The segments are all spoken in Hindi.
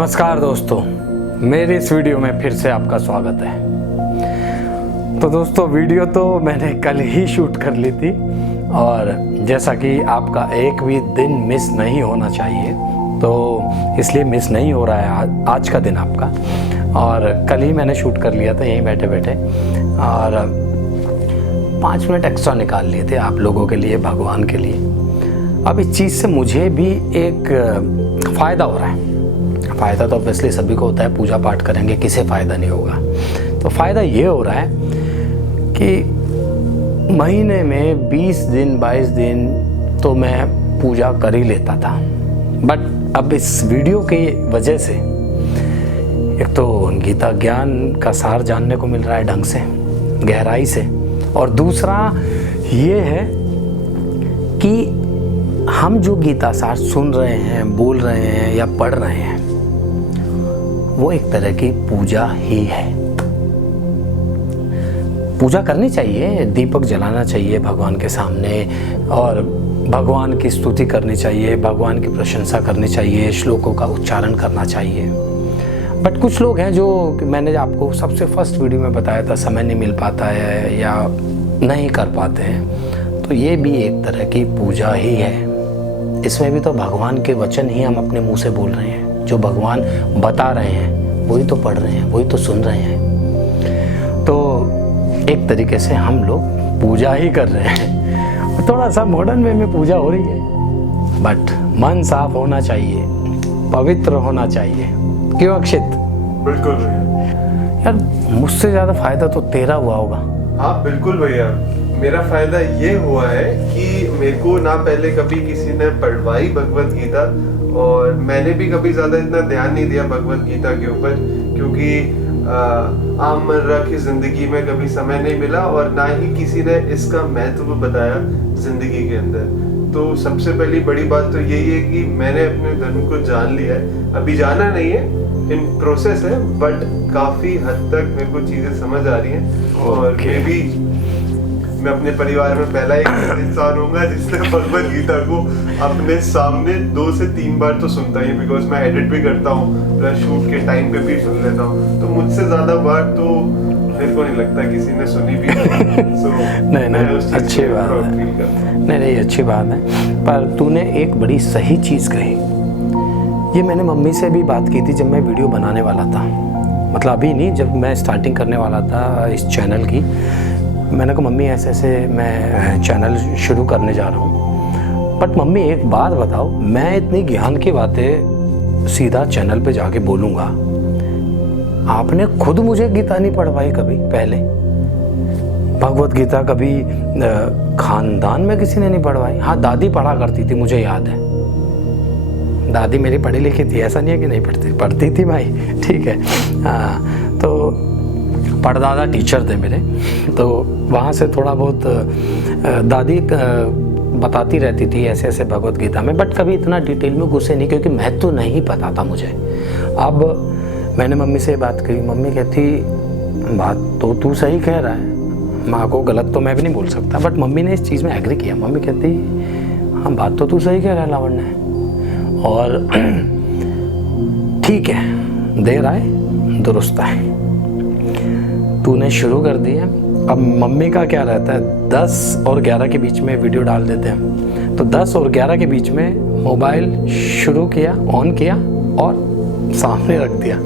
नमस्कार दोस्तों, मेरे इस वीडियो में फिर से आपका स्वागत है। तो दोस्तों, वीडियो तो मैंने कल ही शूट कर ली थी और जैसा कि आपका एक भी दिन मिस नहीं होना चाहिए, तो इसलिए मिस नहीं हो रहा है आज का दिन आपका। और कल ही मैंने शूट कर लिया था यहीं बैठे बैठे और 5 मिनट एक्स्ट्रा निकाल लिए थे आप लोगों के लिए, भगवान के लिए। अब इस चीज़ से मुझे भी एक फ़ायदा हो रहा है। फ़ायदा तो ऑब्वियसली सभी को होता है, पूजा पाठ करेंगे किसे फ़ायदा नहीं होगा। तो फ़ायदा ये हो रहा है कि महीने में 20 दिन 22 दिन तो मैं पूजा कर ही लेता था, बट अब इस वीडियो की वजह से एक तो गीता ज्ञान का सार जानने को मिल रहा है ढंग से, गहराई से, और दूसरा ये है कि हम जो गीता सार सुन रहे हैं, बोल रहे हैं या पढ़ रहे हैं, वो एक तरह की पूजा ही है। पूजा करनी चाहिए, दीपक जलाना चाहिए भगवान के सामने और भगवान की स्तुति करनी चाहिए, भगवान की प्रशंसा करनी चाहिए, श्लोकों का उच्चारण करना चाहिए। बट कुछ लोग हैं जो मैंने आपको सबसे फर्स्ट वीडियो में बताया था, समय नहीं मिल पाता है या नहीं कर पाते हैं, तो ये भी एक तरह की पूजा ही है। इसमें भी तो भगवान के वचन ही हम अपने मुंह से बोल रहे हैं, जो भगवान बता रहे हैं वही तो पढ़ रहे हैं, वही तो सुन रहे हैं। तो एक तरीके से हम लोग पूजा ही कर रहे हैं। थोड़ा सा मॉडर्न वे में पूजा हो रही है, बट मन साफ होना चाहिए, पवित्र होना चाहिए। क्यों अक्षित? बिल्कुल भैया। यार मुझसे ज़्यादा फायदा तो तेरा हुआ होगा। हाँ बिल्कुल भैया, मेरा फायदा ये हुआ है कि मेरे को ना पहले कभी किसी ने पढ़वाई भगवत गीता, और मैंने भी कभी ज़्यादा इतना ध्यान नहीं दिया भगवत गीता के ऊपर, क्योंकि आमर्रा की ज़िंदगी में कभी समय नहीं मिला और ना ही किसी ने इसका महत्व बताया ज़िंदगी के अंदर। तो सबसे पहली बड़ी बात तो यही है कि मैंने अपने धर्म को जान लिया है। अभी जाना नहीं है, इन प्रोसेस है, बट काफ़ी हद तक मेरे को चीज़ें समझ आ रही हैं। और मैं अपने परिवार में पहला एक इंसान होऊंगा जिसने भगवत गीता को अपने सामने 2 से 3 बार तो सुनता ही, बिकॉज मैं एडिट भी करता हूँ प्लस शूट के टाइम पे भी सुन लेता हूँ, तो मुझसे ज़्यादा बार तो मेरे को नहीं लगता किसी ने सुनी भी। नहीं अच्छी बात है, नहीं अच्छी बात है। पर तूने एक बड़ी सही चीज़ कही, ये मैंने मम्मी से भी बात की थी जब मैं वीडियो बनाने वाला था, मतलब अभी नहीं, जब मैं स्टार्टिंग करने वाला था इस चैनल की। मैंने कहा मम्मी ऐसे ऐसे मैं चैनल शुरू करने जा रहा हूँ, बट मम्मी एक बात बताओ, मैं इतनी ज्ञान की बातें सीधा चैनल पे जाके बोलूँगा, आपने खुद मुझे गीता नहीं पढ़वाई कभी पहले, भगवत गीता कभी खानदान में किसी ने नहीं पढ़वाई। हाँ दादी पढ़ा करती थी, मुझे याद है, दादी मेरी पढ़ी लिखी थी, ऐसा नहीं है कि नहीं पढ़ती थी भाई, ठीक है। हाँ, तो परदादा टीचर थे मेरे, तो वहाँ से थोड़ा बहुत दादी बताती रहती थी ऐसे ऐसे भगवत गीता में, बट कभी इतना डिटेल में घुसे नहीं, क्योंकि मैं तो नहीं पता था मुझे। अब मैंने मम्मी से बात कही, मम्मी कहती बात तो तू सही कह रहा है, माँ को गलत तो मैं भी नहीं बोल सकता, बट मम्मी ने इस चीज़ में एग्री किया। मम्मी कहती हाँ बात तो तू सही कह रहा है लावण्य, और ठीक है, देर आए दुरुस्त आए, तूने शुरू कर दिया। अब मम्मी का क्या रहता है, 10 और 11 के बीच में वीडियो डाल देते हैं, तो 10 और 11 के बीच में मोबाइल शुरू किया, ऑन किया और सामने रख दिया,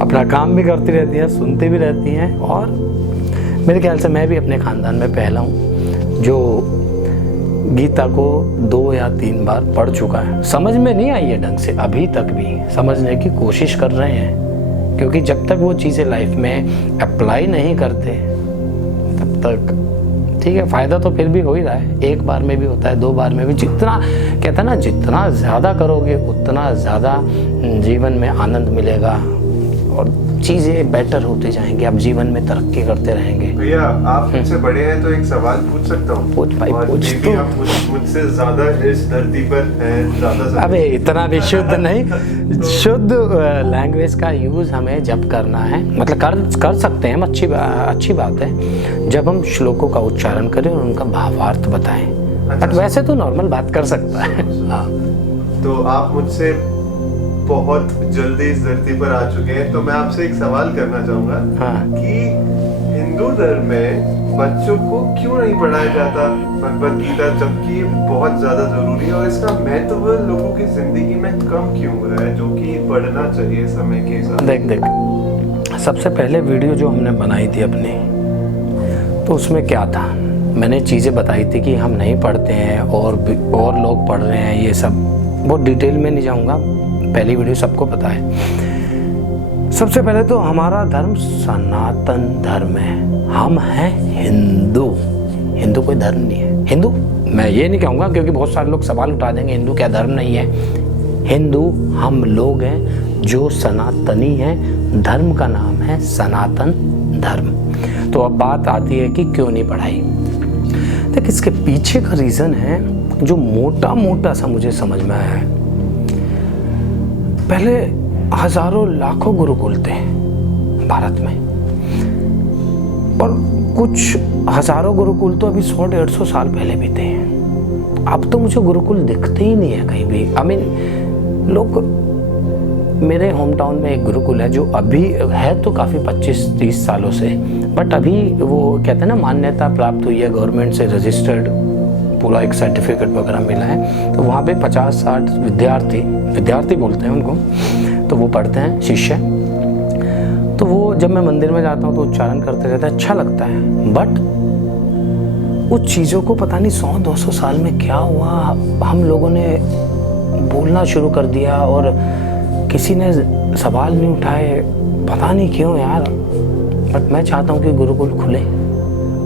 अपना काम भी करती रहती हैं, सुनती भी रहती हैं। और मेरे ख्याल से मैं भी अपने ख़ानदान में पहला हूँ जो गीता को 2 या 3 बार पढ़ चुका है। समझ में नहीं आई है ढंग से, अभी तक भी समझने की कोशिश कर रहे हैं, क्योंकि जब तक वो चीज़ें लाइफ में अप्लाई नहीं करते तब तक ठीक है, फ़ायदा तो फिर भी हो ही रहा है, 1 बार में भी होता है, 2 बार में भी। जितना कहता है ना, जितना ज़्यादा करोगे उतना ज़्यादा जीवन में आनंद मिलेगा और चीज़ें बेटर होती जाएंगी, आप जीवन में तरक्की करते रहेंगे। भैया आप मुझसे बड़े हैं तो एक सवाल पूछ सकता हूँ? पूछ भाई, पूछ तो। आप मुझसे ज़्यादा इस धरती पर हैं, ज़्यादा। अबे इतना भी शुद्ध नहीं, शुद्ध लैंग्वेज का यूज़ हमें जब करना है, मतलब कर सकते हैं हम, अच्छी बात है जब हम श्लोकों का उच्चारण करें और उनका भावार्थ बताएं, बट वैसे तो नॉर्मल बात कर सकता है। हाँ, तो आप मुझसे बहुत जल्दी इस धरती पर आ चुके हैं, तो मैं आपसे एक सवाल करना चाहूंगा हाँ। कि हिंदू धर्म में बच्चों को क्यों नहीं पढ़ाया जाता भगवत गीता, जबकि ये बहुत ज्यादा जरूरी है, और इसका महत्व लोगों की जिंदगी में कम क्यों हो रहा है, जो कि पढ़ना चाहिए समय के हिसाब से? देख, सबसे पहले वीडियो जो हमने बनाई थी अपनी, तो उसमें क्या था, मैंने चीज़ें बताई थी कि हम नहीं पढ़ते हैं और लोग पढ़ रहे हैं, ये सब बहुत डिटेल में नहीं जाऊंगा, पहली वीडियो सबको पता है। सबसे पहले तो हमारा धर्म सनातन धर्म है, हम हैं हिंदू। हिंदू कोई धर्म नहीं है। हिंदू मैं ये नहीं कहूँगा, क्योंकि बहुत सारे लोग सवाल उठा देंगे हिंदू क्या धर्म नहीं है। हिंदू हम लोग हैं जो सनातनी हैं, धर्म का नाम है सनातन धर्म। तो अब बात आती है कि क्यों नहीं पढ़ाई। देख, इसके पीछे का रीज़न है जो मोटा मोटा सा मुझे समझ में आया है। पहले हजारों लाखों गुरुकुल थे भारत में, और कुछ हजारों गुरुकुल तो अभी 100-150 साल पहले भी थे। अब तो मुझे गुरुकुल दिखते ही नहीं है कहीं भी। लोग, मेरे होम टाउन में एक गुरुकुल है जो अभी है तो काफ़ी 25-30 सालों से, बट अभी वो कहते हैं ना मान्यता प्राप्त हुई है, गवर्नमेंट से रजिस्टर्ड, पूरा एक सर्टिफिकेट वगैरह मिला है। तो वहाँ पे 50-60 विद्यार्थी बोलते हैं उनको, तो वो पढ़ते हैं, शिष्य। तो वो जब मैं मंदिर में जाता हूँ तो उच्चारण करते रहते हैं, अच्छा लगता है। बट उस चीज़ों को पता नहीं 100-200 साल में क्या हुआ, हम लोगों ने बोलना शुरू कर दिया और किसी ने सवाल नहीं उठाए, पता नहीं क्यों यार। बट मैं चाहता हूँ कि गुरुकुल खुले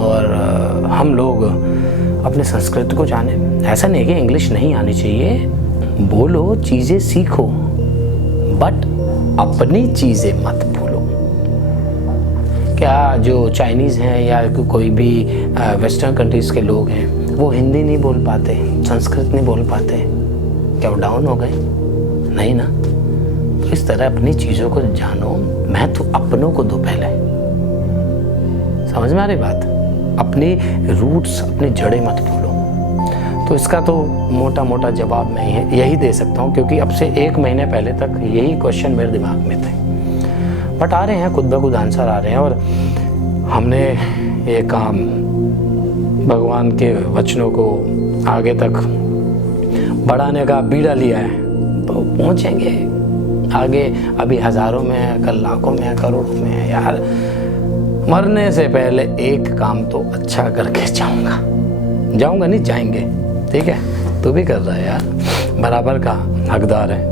और हम लोग अपने संस्कृति को जाने। ऐसा नहीं है कि इंग्लिश नहीं आनी चाहिए, बोलो, चीज़ें सीखो, बट अपनी चीज़ें मत भूलो। क्या जो चाइनीज़ हैं या कोई भी वेस्टर्न कंट्रीज़ के लोग हैं वो हिंदी नहीं बोल पाते, संस्कृत नहीं बोल पाते, क्या वो डाउन हो गए? नहीं ना। तो इस तरह अपनी चीज़ों को जानो, महत्व अपनों को दो पहले। समझ में आ रही बात? अपनी रूट्स, अपनी जड़ें मत भूलो। तो इसका तो मोटा मोटा जवाब मैं यही दे सकता हूँ, क्योंकि अब से 1 महीने पहले तक यही क्वेश्चन मेरे दिमाग में थे। बट आ रहे हैं, खुद ब खुद आंसर आ रहे हैं, और हमने ये काम भगवान के वचनों को आगे तक बढ़ाने का बीड़ा लिया है, तो पहुँचेंगे आगे। अभी हज़ारों में है, कल लाखों में है, करोड़ों में है। यार, मरने से पहले एक काम तो अच्छा करके जाऊंगा नहीं, जाएंगे। ठीक है, तू भी कर रहा है यार, बराबर का हकदार है।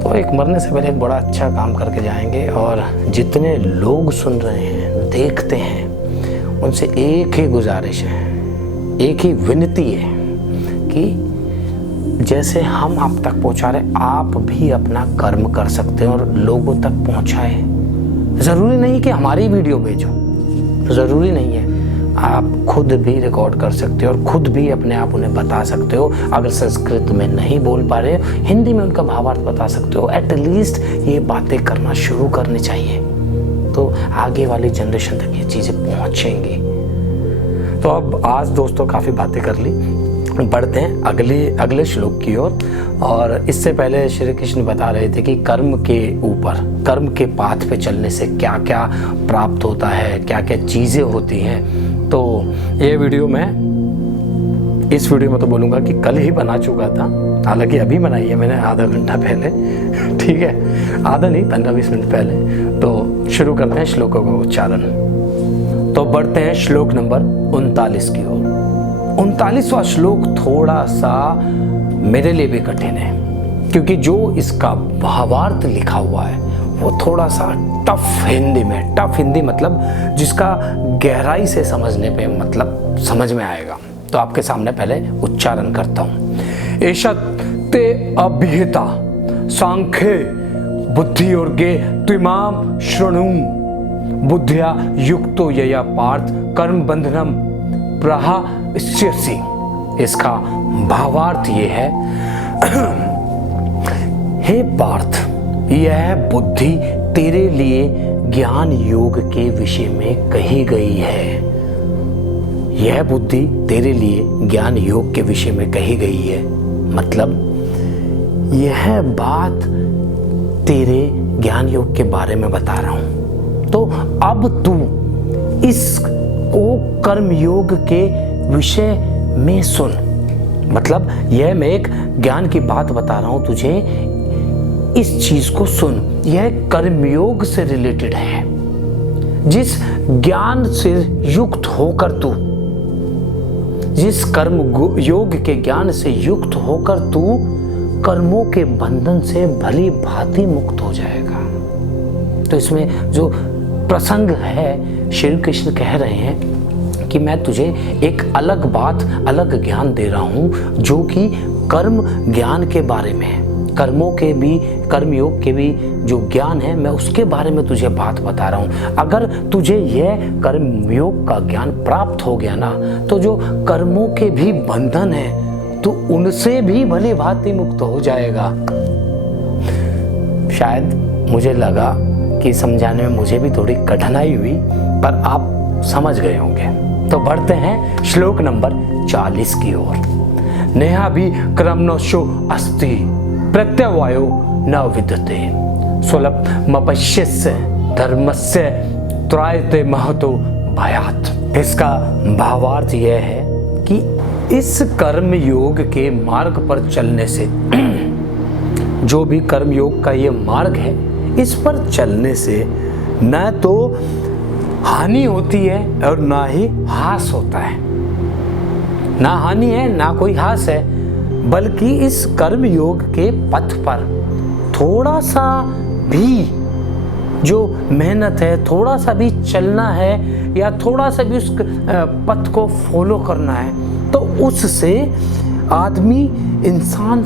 तो एक मरने से पहले एक बड़ा अच्छा काम करके जाएंगे। और जितने लोग सुन रहे हैं, देखते हैं, उनसे एक ही गुजारिश है, एक ही विनती है कि जैसे हम आप तक पहुंचा रहे, आप भी अपना कर्म कर सकते हैं और लोगों तक पहुंचाए। ज़रूरी नहीं कि हमारी वीडियो भेजो, ज़रूरी नहीं है। आप खुद भी रिकॉर्ड कर सकते हो और खुद भी अपने आप उन्हें बता सकते हो। अगर संस्कृत में नहीं बोल पा रहे, हिंदी में उनका भावार्थ बता सकते हो। एटलीस्ट ये बातें करना शुरू करनी चाहिए, तो आगे वाली जनरेशन तक ये चीज़ें पहुँचेंगी। तो अब आज दोस्तों काफ़ी बातें कर ली, बढ़ते हैं अगले श्लोक की ओर। और इससे पहले श्री कृष्ण बता रहे थे कि कर्म के ऊपर, कर्म के पाथ पे चलने से क्या क्या प्राप्त होता है, क्या क्या चीज़ें होती हैं। तो ये वीडियो मैं इस वीडियो में तो बोलूँगा कि कल ही बना चुका था, हालांकि अभी बनाई है मैंने आधा घंटा पहले। ठीक है, आधा नहीं, 15-20 मिनट पहले। तो शुरू करते हैं श्लोकों का उच्चारण। तो बढ़ते हैं श्लोक नंबर 39 की ओर। 39वां श्लोक थोड़ा सा मेरे लिए भी कठिन है, क्योंकि जो इसका भावार्थ लिखा हुआ है वो थोड़ा सा टफ हिंदी में, टफ हिंदी मतलब जिसका गहराई से समझने पे मतलब समझ में आएगा। तो आपके सामने पहले उच्चारण करता हूँ। एषा ते अभिहिता सांख्ये बुद्धि और गे त्विमाम शृणु बुद्धिया युक्तो यया पार्थ कर्म बंधनम प्रहास्यसि। इसका भावार्थ ये है, हे पार्थ, यह बुद्धि तेरे लिए ज्ञान योग के विषय में कही गई है। यह बुद्धि तेरे लिए ज्ञान योग के विषय में कही गई है, मतलब यह बात तेरे ज्ञान योग के बारे में बता रहा हूं। तो अब तू इसको कर्म योग के विषय में सुन। मतलब यह मैं एक ज्ञान की बात बता रहा हूं तुझे, इस चीज को सुन। यह कर्मयोग से रिलेटेड है। जिस ज्ञान से युक्त होकर तू, जिस कर्म योग के ज्ञान से युक्त होकर तू कर्मों के बंधन से भली भांति मुक्त हो जाएगा। तो इसमें जो प्रसंग है, श्री कृष्ण कह रहे हैं कि मैं तुझे एक अलग बात, अलग ज्ञान दे रहा हूं, जो कि कर्म ज्ञान के बारे में है। कर्मों के भी, कर्म योग के भी जो ज्ञान है, मैं उसके बारे में तुझे बात बता रहा हूं। अगर तुझे यह कर्म योग का ज्ञान प्राप्त हो गया ना, तो जो कर्मों के भी बंधन है, तो उनसे भी भली भांति मुक्त हो जाएगा। शायद मुझे लगा कि समझाने में मुझे भी थोड़ी कठिनाई हुई, पर आप समझ गए होंगे। तो बढ़ते हैं श्लोक नंबर 40 की ओर। नेहा भी क्रमणोशो अस्ति प्रत्यवायो न विद्यते स्वल्पमपश्यस्य धर्मस्य त्रायते महतो भयात्। इसका भावार्थ यह है कि इस कर्म योग के मार्ग पर चलने से, जो भी कर्म योग का ये मार्ग है, इस पर चलने से न तो हानि होती है और ना ही हास होता है। ना हानि है, ना कोई हास है, बल्कि इस कर्म योग के पथ पर थोड़ा सा भी जो मेहनत है, थोड़ा सा भी चलना है, या थोड़ा सा भी उस पथ को फॉलो करना है, तो उससे आदमी, इंसान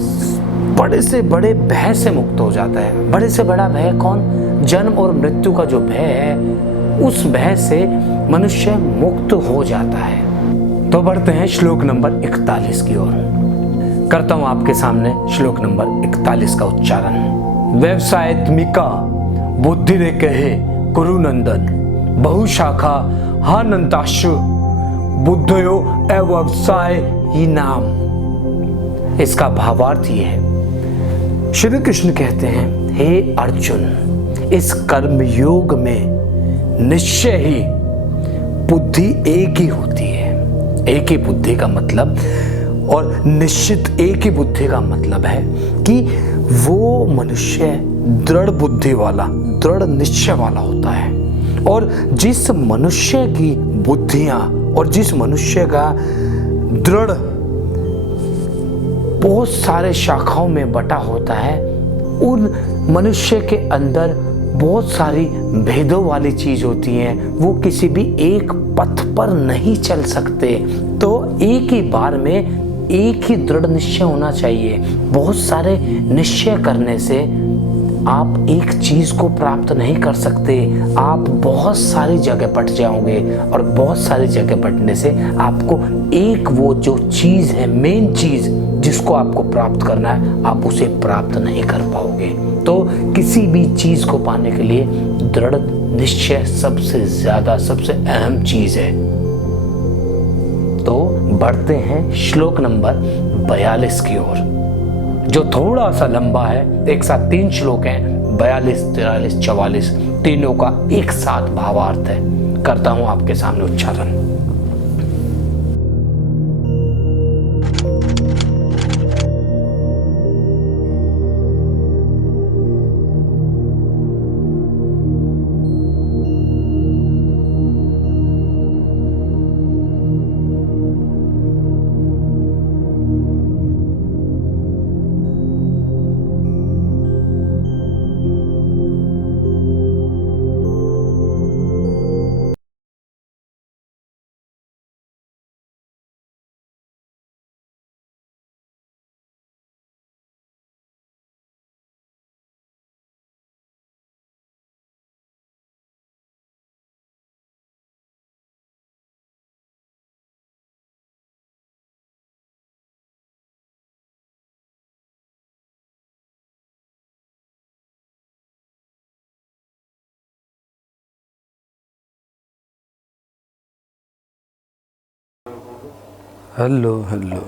बड़े से बड़े भय से मुक्त हो जाता है। बड़े से बड़ा भय कौन? जन्म और मृत्यु का जो भय है, उस भय से मनुष्य मुक्त हो जाता है। तो बढ़ते हैं श्लोक नंबर 41 की ओर। करता हूं आपके सामने श्लोक नंबर 41 का उच्चारण। व्यवसायत्मिका बुद्धि रे कहे कुरुनंदन बहुशाखा हानंताशु बुद्धयो अव्यवसाय ही नाम। इसका भावार्थ ये है, श्री कृष्ण कहते हैं, हे अर्जुन, इस कर्म योग में निश्चय ही बुद्धि एक ही होती है। एक ही बुद्धि का मतलब, और निश्चित एक ही बुद्धि का मतलब है कि वो मनुष्य दृढ़ बुद्धि वाला, दृढ़ निश्चय वाला होता है। और जिस मनुष्य की बुद्धियां और जिस मनुष्य का दृढ़ बहुत सारे शाखाओं में बटा होता है, उन मनुष्य के अंदर बहुत सारी भेदों वाली चीज होती हैं। वो किसी भी एक पथ पर नहीं चल सकते। तो एक ही बार में एक ही दृढ़ निश्चय होना चाहिए। बहुत सारे निश्चय करने से आप एक चीज को प्राप्त नहीं कर सकते। आप बहुत सारी जगह बट जाओगे, और बहुत सारी जगह बटने से आपको एक वो जो चीज है, मेन चीज जिसको आपको प्राप्त करना है, आप उसे प्राप्त नहीं कर पाओगे। तो किसी भी चीज को पाने के लिए दृढ़ निश्चय सबसे ज्यादा, सबसे अहम चीज है। तो बढ़ते हैं श्लोक नंबर 42 की ओर, जो थोड़ा सा लंबा है। एक साथ 3 श्लोक हैं, 42, 43, 44, तीनों का एक साथ भावार्थ है। करता हूं आपके सामने उच्चारण। Hello hello.